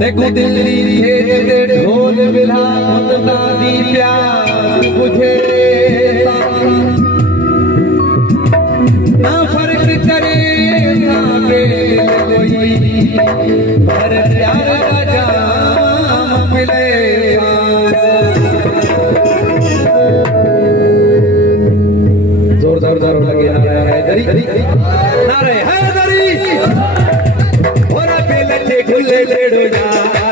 देखो दिल्ली से ढोल बिलावत नादी प्यास बुझे ना फर्क करे सागे कोई पर प्यार का जाम मिले जोरदार जोर लगे नारे हैदरी और पेले खुले लेड़ो जा